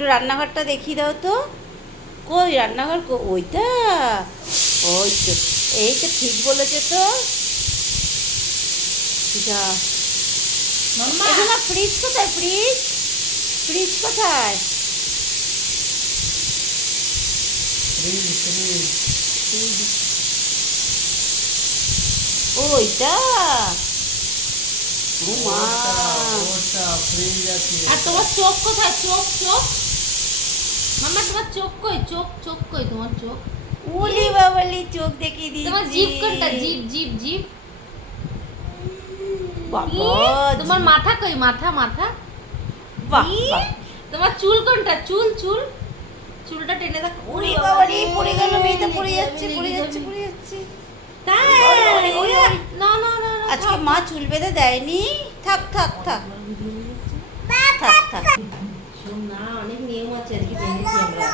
একটু রান্নাঘরটা দেখিয়ে দাও তো। কই রান্নাঘর ওইটা? ওই তো, এই তো ঠিক বলেছে তো। যা মাম্মা এখানে ফ্রিজ কোথায়? ফ্রিজ ফ্রিজ কোথায়? ওইটা? ও মা, আর তোমার চোখ কোথায়? চোখ চোখ মাম্মা তোমার চোখ কই? চোখ চোখ কই তোমার চোখ? উলি বাবালি চোখ দেখিয়ে দিয়েছি। তোমার জিভ কোনটা? জিভ জিভ জিভ। বাবা, তোমার মাথা কই? মাথা মাথা। বাহ বাহ। তোমার চুল কোনটা? চুল চুল চুলটা টেনে দেখো। উলি বাবালি পড়ে গেল, মেয়েটা পড়ে যাচ্ছে পড়ে যাচ্ছে পড়ে যাচ্ছে। তাই? না না না না, আজকে থাক। মা চুল বেঁধে দেয়নি। থাক থাক থাক থাক থাক। শোন না, অনেক নিয়ম আছে আজকে জেনেছি আমরা।